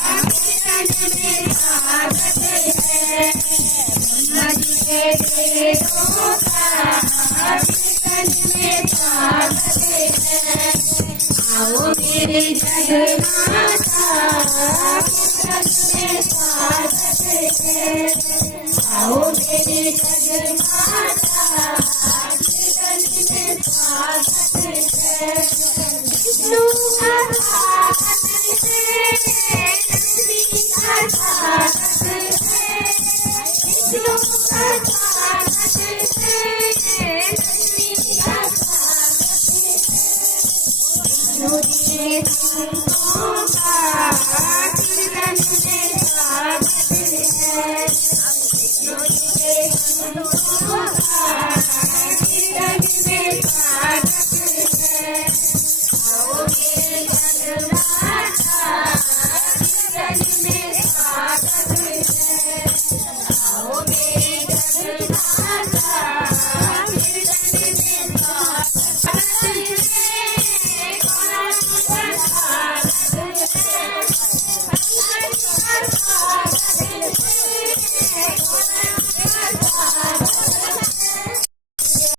कीर्तन में स्वागत है। ब्रह्मा जी के वेदों का कीर्तन में स्वागत है। आओ मेरे जगन्नाथा कीर्तन में स्वागत है। आओ मेरे जगन्नाथा कीर्तन में स्वागत है। विष्णु का स्वागत है, लक्ष्मी का स्वागत है। विष्णु का स्वागत है, लक्ष्मी का स्वागत है। विष्णु जी संतों का कीर्तन में स्वागत है। विष्णु जी संतों का कीर्तन में स्वागत है। आओ मेरे जगन्नाथा कीर्तन में स्वागत है। आओ मेरे जगन्नाथा